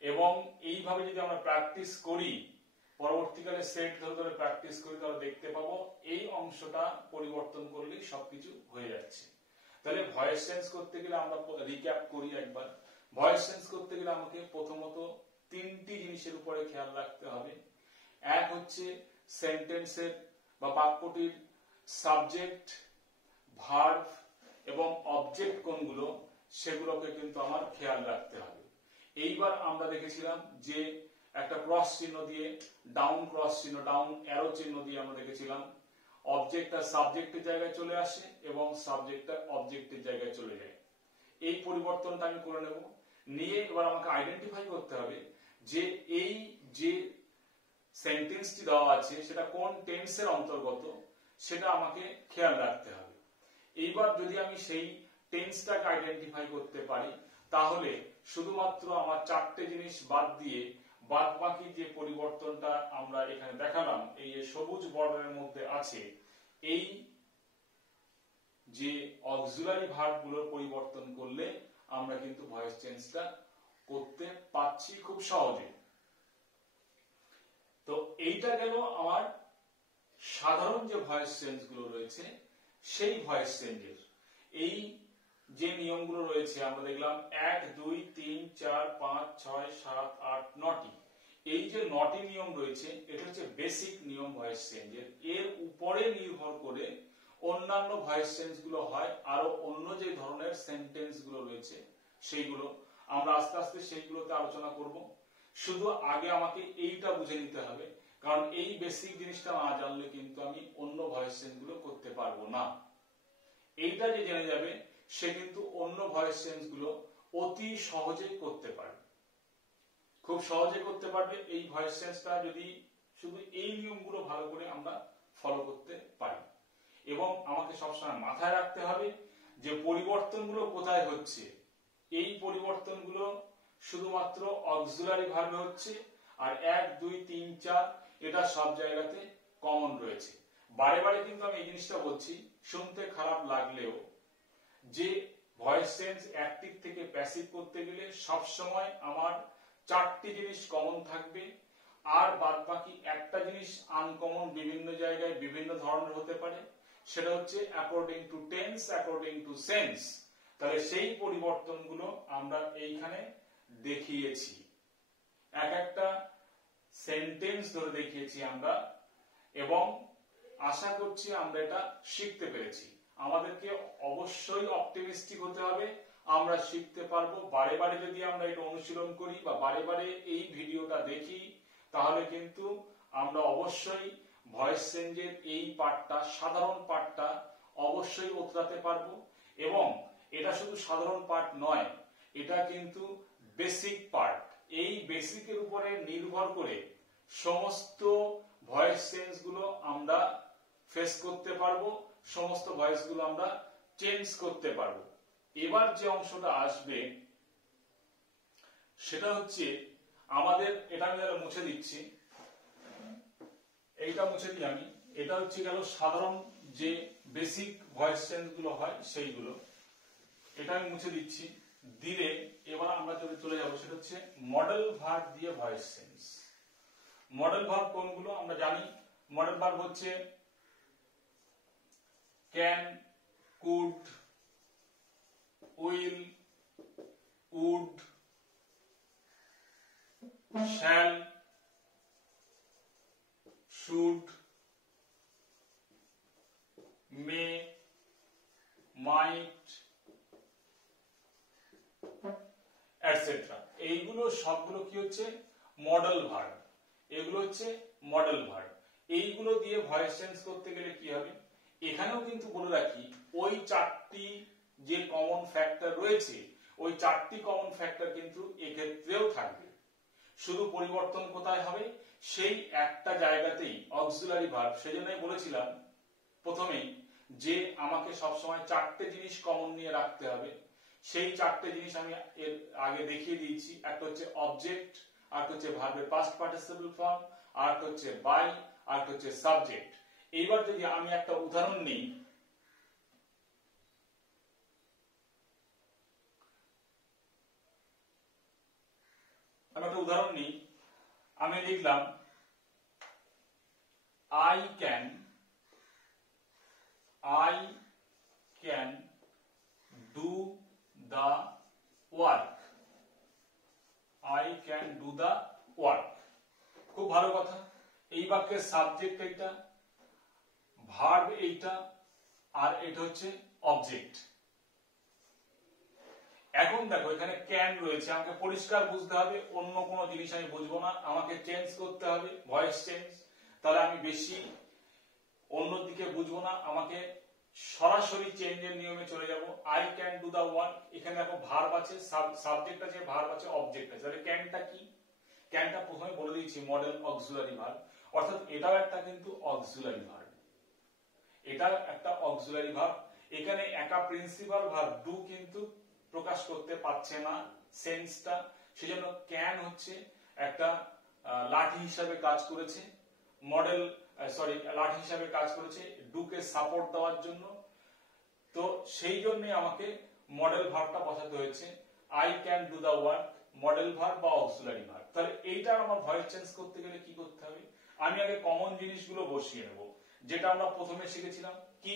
এবং এইভাবে যদি আমরা প্র্যাকটিস করি, পরবর্তীকালে সেট ধরে ধরে প্র্যাকটিস করি, তাহলে দেখতে পাবো এই অংশটা পরিবর্তন করলেই সবকিছু হয়ে যাচ্ছে। তাহলে ভয়েস চেঞ্জ করতে গেলে আমরা রিক্যাপ করি একবার। ভয়েস চেঞ্জ করতে গেলে আমাকে প্রথমত 3টি জিনিসের উপরে খেয়াল রাখতে হবে। এক হচ্ছে সেন্টেন্সের বা বাক্যটির সাবজেক্ট, ভার্ব এবং অবজেক্ট কোনগুলো, সেগুলোকে কিন্তু আমার খেয়াল রাখতে হবে। এইবার আমরা দেখেছিলাম যে একটা ক্রস চিহ্ন দিয়ে, ডাউন ক্রস চিহ্ন, ডাউন অ্যারো চিহ্ন দিয়ে আমরা দেখেছিলাম অবজেক্টটা সাবজেক্টের জায়গায় চলে আসে এবং সাবজেক্টটা অবজেক্টের জায়গায় চলে যায়। এই পরিবর্তনটা আমি করে নেব। নিয়ে এবার আমাকে আইডেন্টিফাই করতে হবে যে এই যে সেন্টেন্সটি দেওয়া আছে সেটা কোন টেন্সের অন্তর্গত, সেটা আমাকে খেয়াল রাখতে হবে। এইবার যদি আমি সেই টেন্সটাকে আইডেন্টিফাই করতে পারি, তাহলে শুধুমাত্র আমার 4টে জিনিস বাদ দিয়ে বাদ বাকি যে পরিবর্তনটা আমরা এখানে দেখালাম, এই সবুজ বর্ডারের মধ্যে আছে, এই যে অক্সিলারি ভার্বগুলোর পরিবর্তন করলে আমরা কিন্তু ভয়েস চেঞ্জটা করতে পারছি খুব সহজে। তো এইটা গেল আমার সাধারণ যে ভয়েস চেঞ্জ গুলো রয়েছে সেই ভয়েস চেঞ্জের। এই যে নিয়মগুলো রয়েছে আমরা দেখলাম 1 2 3 4 5 6 7 8 9টি। এই যে 9টি নিয়ম রয়েছে এটা হচ্ছে বেসিক নিয়ম ভয়েস চেঞ্জের। এর উপরে নির্ভর করে অন্যান্য ভয়েস চেঞ্জ গুলো হয়, আরো অন্য যে ধরনের সেন্টেন্স গুলো রয়েছে সেইগুলো আমরা আস্তে আস্তে সেইগুলোতে আলোচনা করব। শুধু আগে আমাকে এইটা বুঝে নিতে হবে, কারণ এই বেসিক জিনিসটা না জানলে কিন্তু আমি অন্য ভয়েস চেঞ্জ গুলো করতে পারবো না। এইটা যে জেনে যাবে সে কিন্তু অন্য ভয়েস চেঞ্জ গুলো অতি সহজে করতে পারবে, খুব সহজে করতে পারবে এই ভয়েস চেঞ্জটা যদি শুধু এই নিয়মগুলো ভালো করে আমরা ফলো করতে পারি। এবং আমাকে সবসময় মাথায় রাখতে হবে যে পরিবর্তনগুলো কোথায় হচ্ছে। এই পরিবর্তনগুলো শুধুমাত্র অক্সিলারি ভার্বে হচ্ছে, আর 1 2 3 4 এটা সব জায়গাতে কমন রয়েছে। বারে বারে কিন্তু আমি এই জিনিসটা বলছি, শুনতে খারাপ লাগলেও, যে ভয়েস চেঞ্জ অ্যাক্টিভ থেকে প্যাসিভ করতে গেলে সব সময় আমার 4টি জিনিস কমন থাকবে, আর বাদ বাকি একটা জিনিস আনকমন বিভিন্ন জায়গায় বিভিন্ন ধরনের হতে পারে, সেটা হচ্ছে according to tense, according to sense. তাহলে সেই পরিবর্তনগুলো আমরা এইখানে দেখিয়েছি, এক একটা সেন্টেন্স ধরে দেখিয়েছি আমরা, এবং আশা করছি আমরা এটা শিখতে পেরেছি। আমাদেরকে অবশ্যই অপটিমিস্টিক হতে হবে, আমরা শিখতে পারবো। বারে বারে যদি আমরা এটা অনুশীলন করি বা বারে বারে এই ভিডিওটা দেখি, তাহলে কিন্তু আমরা অবশ্যই ভয়েস চেঞ্জের এই পার্টটা, সাধারণ পার্টটা অবশ্যই উতরাতে পারবো। এবং এটা শুধু সাধারণ পার্ট নয়, এটা কিন্তু বেসিক পার্ট। এই বেসিকের উপরে নির্ভর করে সমস্ত ভয়েস চেঞ্জ গুলো আমরা ফেস করতে পারবো, সমস্ত ভয়েস গুলো আমরা চেঞ্জ করতে পারবো। এবার যে অংশটা আসবে সেটা হচ্ছে আমাদের, এটা আমি মুছে দিচ্ছি, এইটা মুছে দিই আমি। এটা হচ্ছে গেল সাধারণ যে বেসিক ভয়েস চেঞ্জ গুলো হয় সেইগুলো, এটা আমি মুছে দিচ্ছি দিলে এবার আমরা যদি চলে যাবো সেটা হচ্ছে মডেল ভার্ব দিয়ে ভয়েস চেঞ্জ। মডেল ভার্ব কোনগুলো আমরা জানি। মডেল ভার্ব হচ্ছে can, could, will, would, shall, should, may, might, etcetera. এইগুলো সবগুলো কি হচ্ছে মডেল ভার্ব। এগুলো হচ্ছে মডেল ভার্ব। এইগুলো দিয়ে ভয়েস চেঞ্জ করতে গেলে কি হবে, এখানেও কিন্তু বলে রাখি ওই 4টি যে কমন ফ্যাক্টর রয়েছে, ওই 4টি কমন ফ্যাক্টর কিন্তু এক্ষেত্রেও থাকবে। শুধু পরিবর্তন কোথায় হবে, সেই একটা জায়গাতেই অক্সিলারি ভার্ব। সেজন্যই বলেছিলাম প্রথমেই যে আমাকে সবসময় 4টে জিনিস কমন নিয়ে রাখতে হবে। সেই 4টে জিনিস আমি এর আগে দেখিয়ে দিয়েছি। একটা হচ্ছে অবজেক্ট, আরেকটা হচ্ছে ভার্বের পাস্ট পার্টিসিপল ফর্ম, আরেকটা হচ্ছে বাই, আরেকটা হচ্ছে সাবজেক্ট। এইবার যদি আমি একটা উদাহরণ নিই, আমি লিখলাম I can do the work. I can do the work. খুব ভালো কথা। এই বাক্যের সাবজেক্ট এইটা, ভার্ব এইটা, আর এটা হচ্ছে অবজেক্ট। এখন দেখো এখানে ক্যান রয়েছে, আমাকে পরিষ্কার বুঝতে হবে, অন্য কোনো জিনিস আমি বুঝবো না, আমাকে চেঞ্জ করতে হবে, ভয়েস চেঞ্জ। তাহলে আমি বেশি অন্যদিকে বুঝবো না, আমাকে সরাসরি চেঞ্জের নিয়মে চলে যাব। I can do the work. এখানে দেখো ভার্ব আছে, সাবজেক্ট আছে, ভার্ব আছে, অবজেক্ট আছে। তাহলে ক্যানটা কি? ক্যানটা প্রথমে বলে দিয়েছি মডেল অক্সিলারি ভার্ব, অর্থাৎ এটাও একটা কিন্তু অক্সিলারি ভার্ব। এটা একটা অক্সিলারি ভার্ব। এখানে একা প্রিন্সিপাল ভার্ব ডু কিন্তু প্রকাশ করতে পারছে না সেন্সটা, সেজন্য ক্যান হচ্ছে একটা লাঠি হিসাবে কাজ করেছে, মডেল লাঠি হিসাবে কাজ করেছে ডুকে সাপোর্ট দেওয়ার জন্য। তো সেই জন্যই আমাকে মডেল ভার্বটা বসাতে হয়েছে। I can do the work, modal verb বা অক্সিলারি ভার্ব। তাহলে এইটা আমার ভয়েস চেঞ্জ করতে গেলে কি করতে হবে, আমি আগে কমন জিনিসগুলো বসিয়ে নেব, যেটা আমরা প্রথমে শিখেছিলাম। কি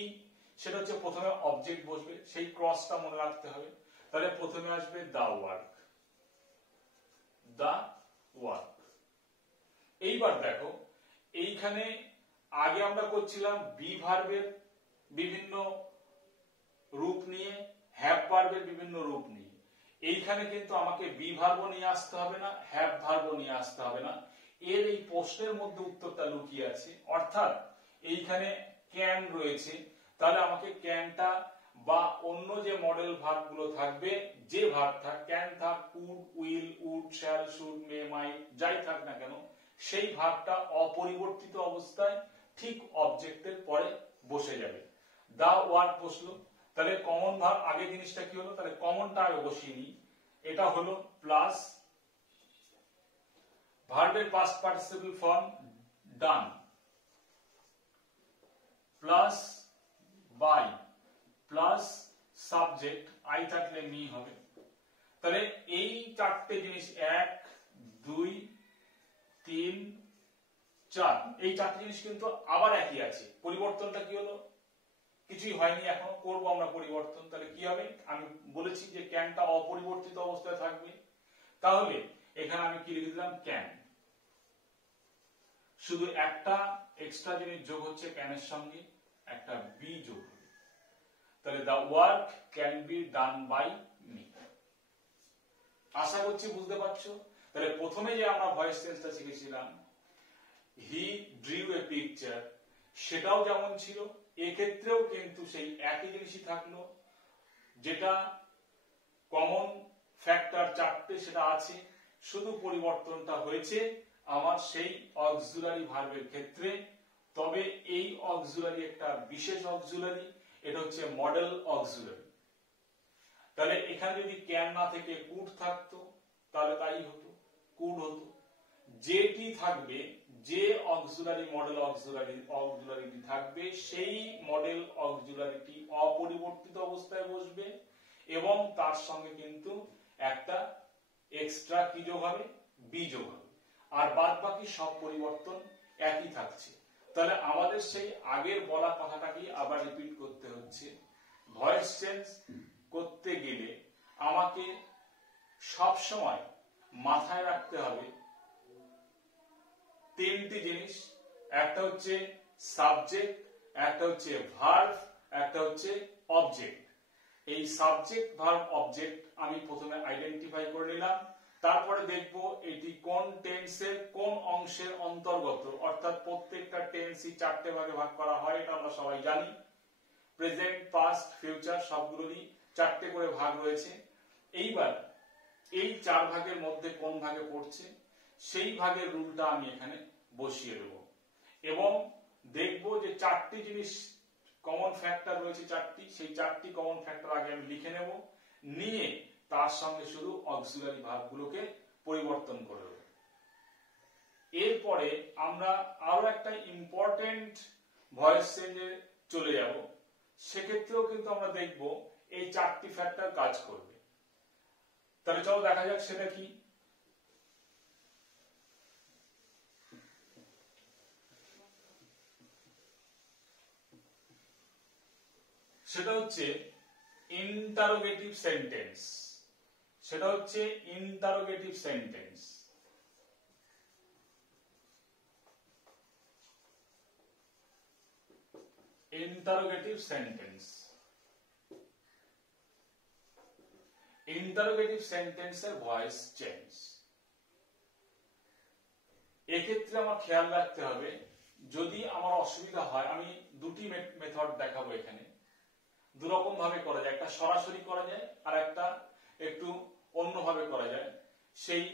সেটা হচ্ছে প্রথমে অবজেক্ট বসবে, সেই ক্রসটা মনে রাখতে হবে। তাহলে প্রথমে আসবে দা ওয়ার্ক, দা ওয়ার্ক। এইবার দেখো এইখানে আগে আমরা করছিলাম বি ভার্বের বিভিন্ন রূপ নিয়ে, হ্যাভ ভার্বের বিভিন্ন রূপ নিয়ে। এইখানে কিন্তু আমাকে বি ভার্ব নিয়ে আসতে হবে না, হ্যাভ ভার্ব নিয়ে আসতে হবে না। এর এই প্রশ্নের মধ্যে উত্তরটা লুকিয়ে আছে, অর্থাৎ এইখানে ক্যান রয়েছে, তাহলে আমাকে ক্যানটা বা অন্য যে মডেল ভার্ব গুলো থাকবে, যে ভার্ব থাক, ক্যান থাক, could, will, would, shall, should, may, might, যাই থাক না কেন, সেই ভার্বটা অপরিবর্তিত অবস্থায় ঠিক অবজেক্টের পরে বসে যাবে। দা ওয়ার্ক বসলো, তাহলে কমন ভার্ব আগে জিনিসটা কি হলো, তাহলে কমনটা আগে বসিয়ে নিই। এটা হলো প্লাস ভার্বের past participle form done, plus by, plus subject, I থাকলে মি হবে। তাহলে এই চারটে জিনিস 1 2 3 4, এই চারটে জিনিস কিন্তু আবার একই আছে। পরিবর্তনটা কি হলো, কিছুই হয়নি, এখনো করবো আমরা পরিবর্তন। তাহলে কি হবে, আমি বলেছি যে ক্যানটা অপরিবর্তিত অবস্থায় থাকবে, তাহলে এখানে আমি কি লিখে দিলাম, ক্যান। শুধু একটা এক্সট্রা জিনিস যোগ হচ্ছে ক্যানের সঙ্গে, একটা বি যোগ হবে। তাহলে the work can be done by me. আশা করছি বুঝতে পারছো। তাহলে প্রথমে যে আমরা ভয়েস চেঞ্জটা শিখেছিলাম, হি ড্রিউ এ পিকচার, সেটাও যেমন ছিল, এক্ষেত্রেও কিন্তু সেই একই জিনিসই থাকলো। যেটা কমন ফ্যাক্টর চারটে সেটা আছে, শুধু পরিবর্তনটা হয়েছে আমার সেই অক্সিলারি ভার্বের ক্ষেত্রে। তবে এই অক্সিলারি একটা বিশেষ অক্সিলারি, এটা হচ্ছে মডেল অক্সিলারি। তাহলে এখানে যদি ক্যান না থেকে কুড থাকতো তাহলে তাই হতো, কুড হতো। যেটি থাকবে, যে অক্সিলারি মডেল অক্সিলারিটি থাকবে, সেই মডেল অক্সিলারিটি অপরিবর্তিত অবস্থায় বসবে এবং তার সঙ্গে কিন্তু একটা এক্সট্রা কি যোগ হবে, বি যোগ হবে। আর বাদ বাকি সব পরিবর্তন একই থাকছে। তাহলে আমাদের সেই আগের বলা কথাটাকে আবার রিপিট করতে হচ্ছে। ভয়েস চেঞ্জ করতে গেলে আমাকে সব সময় মাথায় রাখতে হবে তিনটি জিনিস, একটা হচ্ছে সাবজেক্ট, একটা হচ্ছে ভার্ব, একটা হচ্ছে অবজেক্ট। এই সাবজেক্ট ভার্ব অবজেক্ট আমি প্রথমে আইডেন্টিফাই করে নিলাম, তারপরে দেখব এটি কোন টেন্সের কোন অংশের অন্তর্গত, অর্থাৎ প্রত্যেকটা টেন্সই চারটে ভাগে ভাগ করা হয়, এটা আমরা সবাই জানি। প্রেজেন্ট, পাস্ট, ফিউচার সবগুলোরই চারটে করে ভাগ রয়েছে। এইবার এই চার ভাগের মধ্যে কোন ভাগে পড়ছে সেই ভাগের রুলটা আমি এখানে বসিয়ে দেব এবং দেখব যে চারটি জিনিস কমন ফ্যাক্টর রয়েছে, চারটি, সেই চারটি কমন ফ্যাক্টর আগে আমি লিখে নেব, নিয়ে তার সঙ্গে শুধু অক্সিলারি ভার্বগুলোকে পরিবর্তন করে দেব। এরপরে আমরা আরো একটা ইম্পর্টেন্ট ভয়েস চেঞ্জে চলে যাব, সেক্ষেত্রেও কিন্তু আমরা দেখব এই চারটি ফ্যাক্টর কাজ করবে। তাহলে চলো দেখা যাক সেটা কি। সেটা হচ্ছে ইন্টারোগেটিভ সেন্টেন্স, সেটা হচ্ছে interrogative sentence. Interrogative sentence, interrogative সেন্টেন্সের ভয়েস চেঞ্জ। এক্ষেত্রে আমার খেয়াল রাখতে হবে, যদি আমার অসুবিধা হয়, আমি দুটি মেথড দেখাবো এখানে। দুরকম ভাবে করা যায়, একটা সরাসরি করা যায় আর একটা একটু অন্যভাবে করা যায়। সেই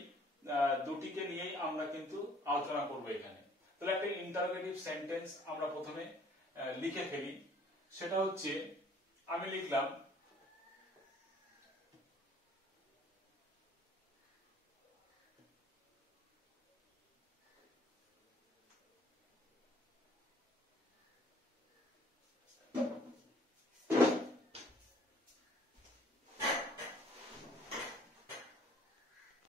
দুটিকে নিয়েই আমরা কিন্তু আলোচনা করবো এখানে। তাহলে একটা ইন্টারোগেটিভ সেন্টেন্স আমরা প্রথমে লিখে ফেলি। সেটা হচ্ছে, আমি লিখলাম